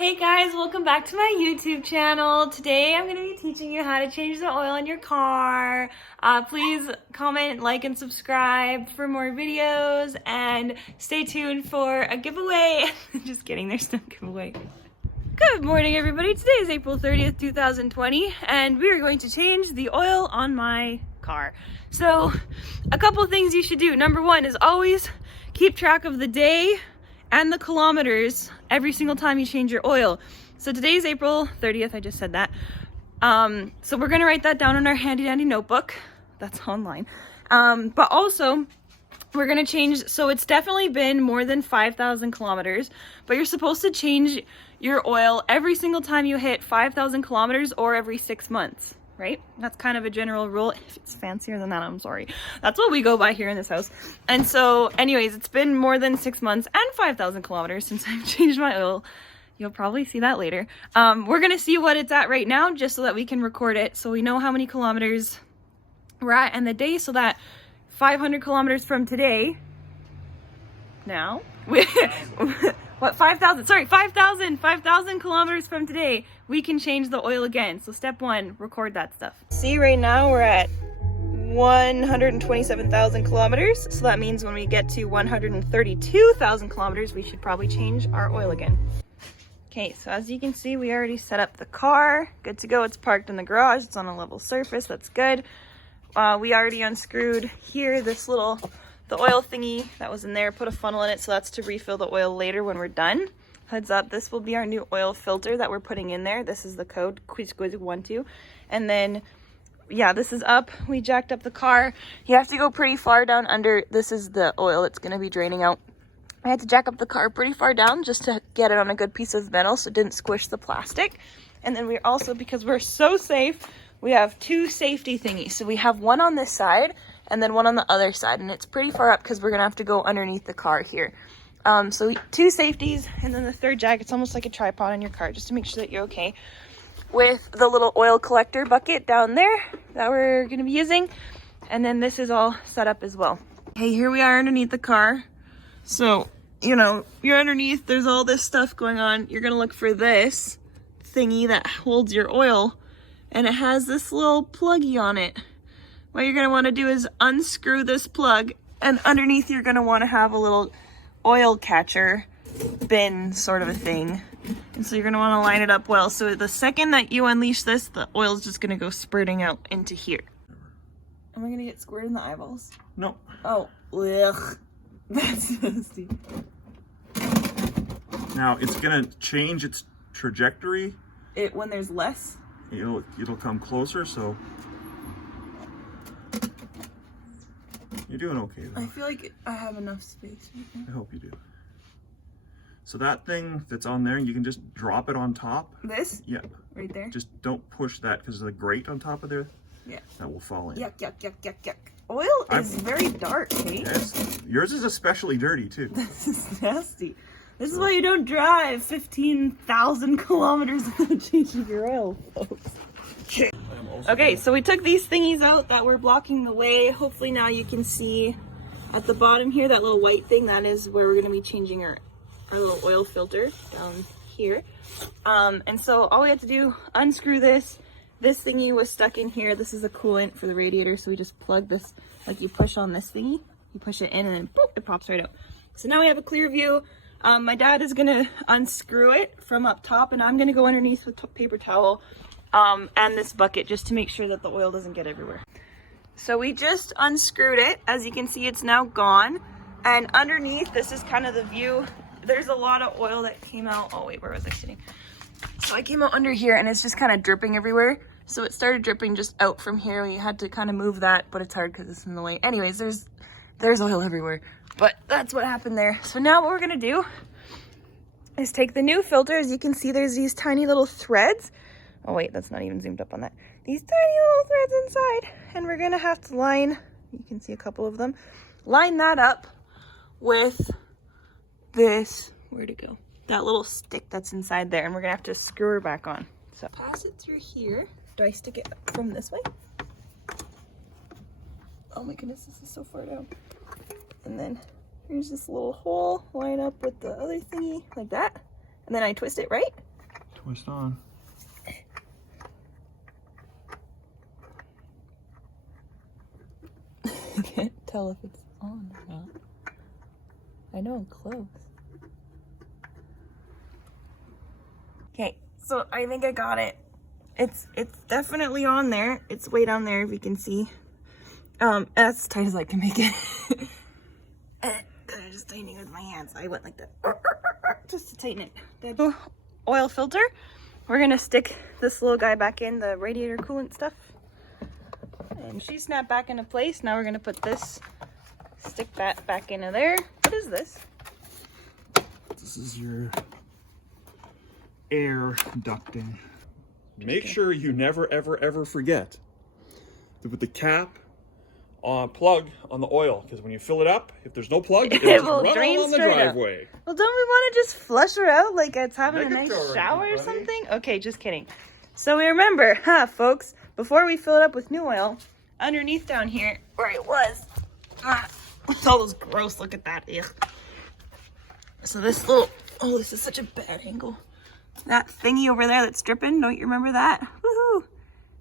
Hey guys, welcome back to my YouTube channel. Today I'm going to be teaching you how to change the oil in your car. Please comment, like, and subscribe for more videos, and stay tuned for a giveaway. Just kidding, there's no giveaway. Good morning everybody, today is April 30th, 2020, and we are going to change the oil on my car. So, a couple things you should do. Number one is always keep track of the day and the kilometers every single time you change your oil. So today's April 30th, I just said that. So we're gonna write that down in our handy dandy notebook. That's online. But also, we're gonna change, so it's definitely been more than 5,000 kilometers, but you're supposed to change your oil every single time you hit 5,000 kilometers or every 6 months. Right? That's kind of a general rule. If it's fancier than that, I'm sorry. That's what we go by here in this house. And so anyways, it's been more than 6 months and 5,000 kilometers since I've changed my oil. You'll probably see that later. We're gonna see what it's at right now just so that we can record it so we know how many kilometers we're at in the day, so that 500 kilometers from today, now, what, 5,000, sorry, 5,000 kilometers from today, we can change the oil again. So step one, record that stuff. See, right now we're at 127,000 kilometers. So that means when we get to 132,000 kilometers, we should probably change our oil again. Okay, so as you can see, we already set up the car. Good to go, it's parked in the garage. It's on a level surface, that's good. We already unscrewed here, the oil thingy that was in there, put a funnel in it, so that's to refill the oil later when we're done. Heads up, this will be our new oil filter that we're putting in there. This is the code, Quiz12. And then, yeah, this is up. We jacked up the car. You have to go pretty far down under. This is the oil that's going to be draining out. I had to jack up the car pretty far down just to get it on a good piece of metal so it didn't squish the plastic. And then we also, because we're so safe, we have two safety thingies. So we have one on this side and then one on the other side. And it's pretty far up because we're going to have to go underneath the car here. So two safeties, and then the third jack, it's almost like a tripod in your car just to make sure that you're okay, with the little oil collector bucket down there that we're going to be using. And then this is all set up as well. Okay, here we are underneath the car. So, you know, you're underneath, there's all this stuff going on. You're going to look for this thingy that holds your oil, and it has this little pluggy on it. What you're going to want to do is unscrew this plug, and underneath you're going to want to have a little oil catcher bin sort of a thing. And so you're going to want to line it up well. So the second that you unleash this, the oil is just going to go spurting out into here. Am I going to get squirted in the eyeballs? No. Oh, ugh. That's nasty. Now it's going to change its trajectory. When there's less? It'll come closer, so you're doing okay though. I feel like I have enough space right now. I hope you do. So that thing that's on there, you can just drop it on top. This? Yeah. Right there? Just don't push that because of the grate on top of there. Yeah. That will fall in. Yuck, yuck, yuck, yuck, yuck. Oil is very dark, Kate. Yes. Yours is especially dirty too. This is nasty. This is why you don't drive 15,000 kilometers without changing your oil, folks. Okay, so we took these thingies out that were blocking the way. Hopefully now you can see at the bottom here, that little white thing, that is where we're going to be changing our little oil filter down here. And so all we had to do, unscrew this. This thingy was stuck in here. This is the coolant for the radiator, so we just plug this, like you push on this thingy, you push it in and then boop, it pops right out. So now we have a clear view. My dad is going to unscrew it from up top, and I'm going to go underneath with paper towel and this bucket just to make sure that the oil doesn't get everywhere. So we just unscrewed it. As you can see, it's now gone. And underneath, this is kind of the view. There's a lot of oil that came out. Oh wait, where was I sitting? So I came out under here and it's just kind of dripping everywhere. So it started dripping just out from here. We had to kind of move that, but it's hard because it's in the way. Anyways, there's oil everywhere. But that's what happened there. So now what we're gonna do is take the new filter. As you can see, there's these tiny little threads. Oh wait, that's not even zoomed up on that. These tiny little threads inside. And we're gonna have to line, you can see a couple of them, line that up with this, where'd it go? That little stick that's inside there, and we're gonna have to screw her back on. So pass it through here. Do I stick it from this way? Oh my goodness, this is so far down. And then here's this little hole, line up with the other thingy like that. And then I twist it right, Twist on. I can't tell if it's on or not. I know I'm close. Okay, so I think I got it. It's definitely on there. It's way down there if you can see. That's as tight as I can make it. I'm just tightening with my hands. I went like that just to tighten it. The oil filter. We're gonna stick this little guy back in, the radiator coolant stuff. And she snapped back into place. Now we're gonna put this, stick that back into there. What is this? This is your air ducting. Make sure you never, ever, ever forget to put the cap on plug on the oil, because when you fill it up, if there's no plug, it will run all on the driveway. Well, don't we want to just flush her out like it's having a nice Negatory, shower or buddy. something? Okay, just kidding. So we remember, folks, before we fill it up with new oil, underneath down here where it was, with all those gross, look at that, ugh. So this little, oh, this is such a bad angle. That thingy over there that's dripping, don't you remember that? Woohoo!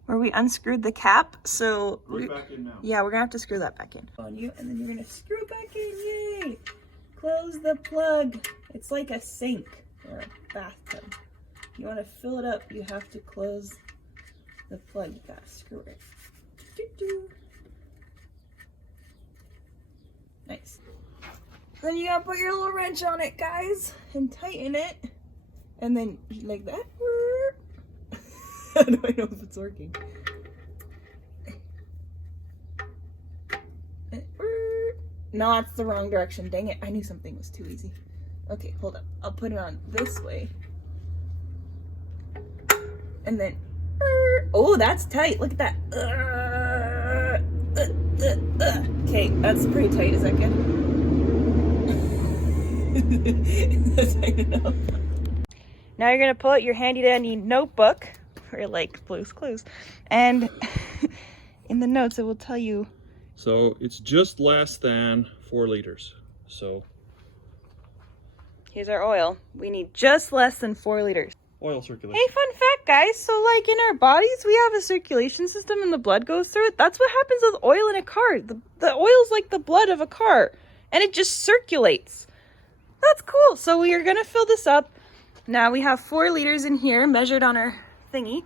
Where we unscrewed the cap, so Back in now. yeah, we're gonna have to screw that back in. On you, and then you're gonna screw it back in. Yay! Close the plug. It's like a sink or a bathtub. You want to fill it up, you have to close the plug. You gotta screw it. Doo-doo. Nice. Then you gotta put your little wrench on it, guys, and tighten it. And then like that. How do I know if it's working? No, that's the wrong direction. Dang it. I knew something was too easy. Okay, hold up. I'll put it on this way. And then, oh, that's tight. Look at that. Okay, that's pretty tight. Is that good? Is that tight enough? Now you're going to pull out your handy dandy notebook, or like Blue's Clues, and in the notes it will tell you. So it's just less than 4 liters. So Here's our oil. We need just less than 4 liters. oil circulation. Hey, fun fact, guys. So, like, in our bodies, we have a circulation system and the blood goes through it. That's what happens with oil in a car. The oil's like the blood of a car, and it just circulates. That's cool. So we are going to fill this up. Now we have 4 liters in here measured on our thingy,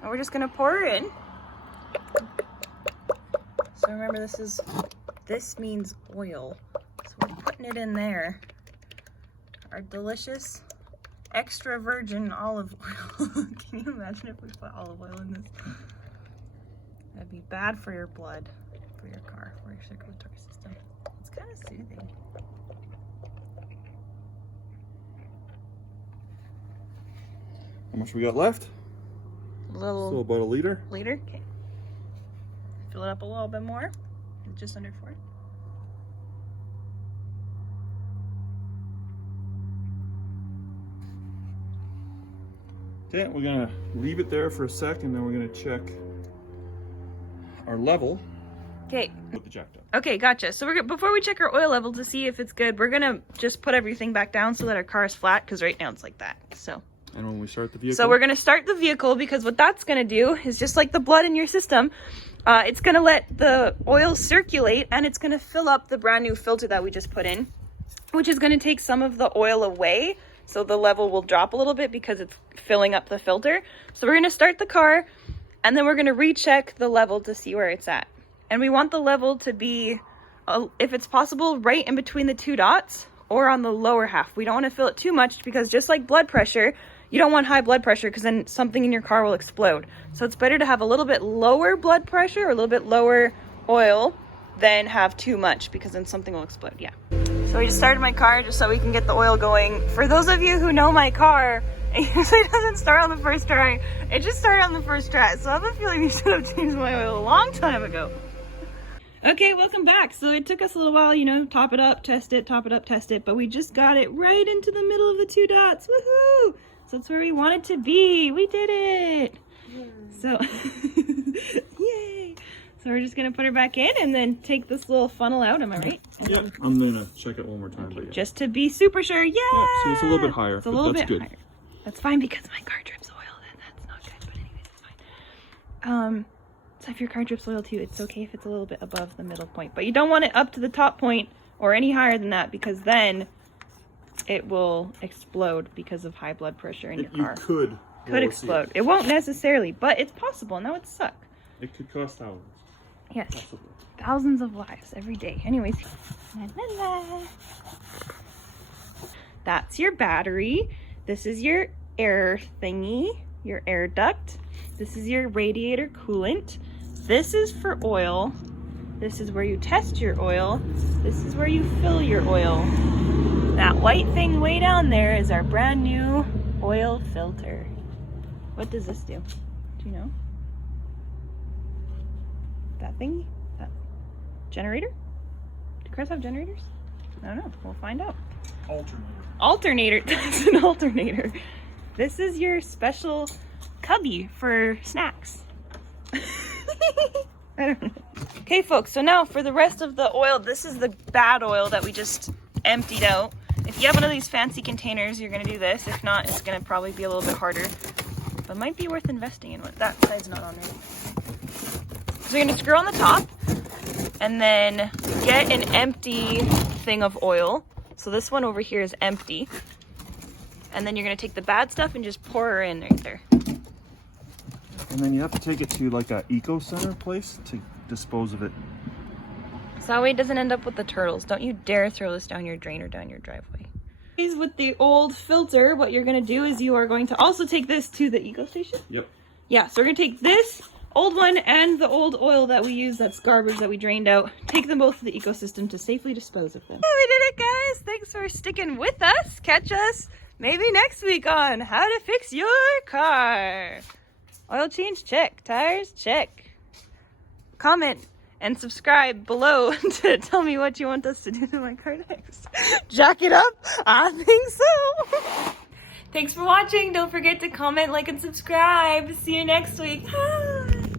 and we're just going to pour her in. So remember, this means oil. So we're putting it in there. Our delicious extra virgin olive oil. Can you imagine if we put olive oil in this? That'd be bad for your blood, for your car, for your circulatory system. It's kind of soothing. How much we got left? Little Still about a liter. liter. Okay. Fill it up a little bit more. Just under 4. Okay, we're gonna leave it there for a sec, and then we're gonna check our level Okay. with the jack up. Okay, gotcha. So before we check our oil level to see if it's good, we're gonna just put everything back down so that our car is flat, because right now it's like that. So And when we start the vehicle, So we're gonna start the vehicle, because what that's gonna do is just like the blood in your system, it's gonna let the oil circulate, and it's gonna fill up the brand new filter that we just put in, which is gonna take some of the oil away. So the level will drop a little bit because it's filling up the filter. So we're gonna start the car, and then we're gonna recheck the level to see where it's at. And we want the level to be, if it's possible, right in between the 2 dots or on the lower half. We don't want to fill it too much, because just like blood pressure, you don't want high blood pressure, because then something in your car will explode. So it's better to have a little bit lower blood pressure or a little bit lower oil than have too much, because then something will explode. Yeah. So we just started my car just so we can get the oil going. For those of you who know my car, it usually doesn't start on the first try. It just started on the first try. So I have a feeling you should have changed my oil a long time ago. Okay, welcome back. So it took us a little while, you know, top it up, test it, top it up, test it, but we just got it right into the middle of the 2 dots. Woohoo! So that's where we want it to be. We did it. So, yay. So we're just gonna put her back in and then take this little funnel out, am I right? Yeah, I'm gonna check it one more time. But yeah. Just to be super sure, yeah! See, it's a little bit higher. It's a little bit good. higher. That's fine, because my car So if your car drips oil too, it's okay if it's a little bit above the middle point, but you don't want it up to the top point or any higher than that, because then it will explode because of high blood pressure in your car. Could explode. It won't necessarily, but it's possible, and that would suck. It could cost thousands. Yes. Possibly. Thousands of lives every day. Anyways. La, la, la. That's your battery. This is your air thingy, your air duct. This is your radiator coolant. This is for oil. This is where you test your oil. This is where you fill your oil. That white thing way down there is our brand new oil filter. What does this do? Do you know? That thingy? That generator? Do cars have generators? I don't know. We'll find out. Alternator. That's an alternator. This is your special cubby for snacks. I don't know. Okay, folks, so now for the rest of the oil, this is the bad oil that we just emptied out. If you have one of these fancy containers, you're going to do this. If not, it's going to probably be a little bit harder. But it might be worth investing in one. That side's not on there. So you're going to screw on the top and then get an empty thing of oil. So this one over here is empty. And then you're going to take the bad stuff and just pour her in right there. And then you have to take it to like a eco center place to dispose of it. So that way it doesn't end up with the turtles. Don't you dare throw this down your drain or down your driveway. With the old filter, what you're going to do is you are going to also take this to the eco station. Yep. Yeah, so we're going to take this old one and the old oil that we use, that's garbage that we drained out, take them both to the ecosystem to safely dispose of them. Yeah, we did it, guys. Thanks for sticking with us. Catch us maybe next week on how to fix your car. Oil change, check. Tires, check. Comment and subscribe below to tell me what you want us to do to my car next. Jack it up? I think so. Thanks for watching. Don't forget to comment, like, and subscribe. See you next week.